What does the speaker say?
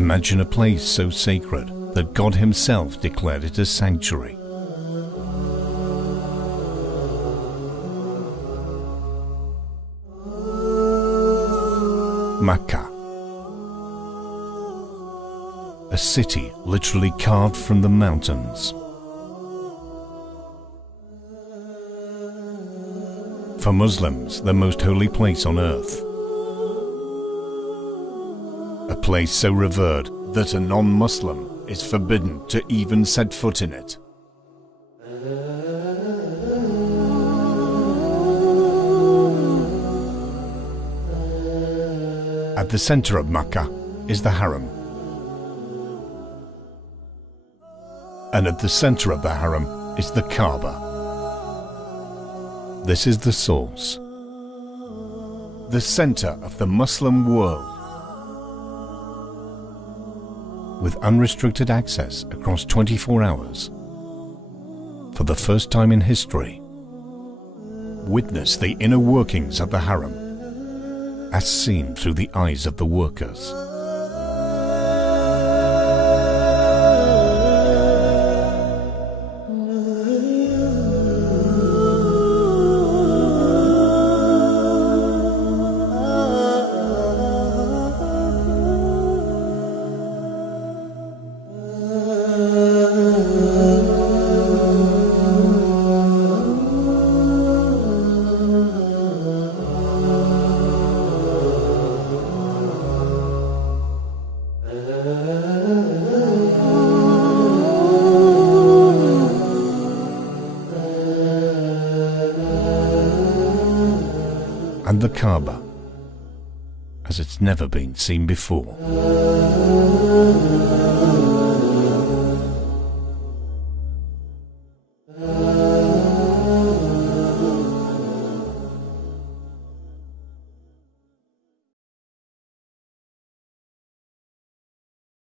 Imagine a place so sacred that God Himself declared it a sanctuary. Mecca, a city literally carved from the mountains. For Muslims, the most holy place on earth. A place so revered that a non-Muslim is forbidden to even set foot in it. At the center of Mecca is the Haram. And at the center of the Haram is the Kaaba. This is the source, the center of the Muslim world, with unrestricted access across 24 hours. For the first time in history, witness the inner workings of the Haram, as seen through the eyes of the workers. And the Kaaba, as it's never been seen before.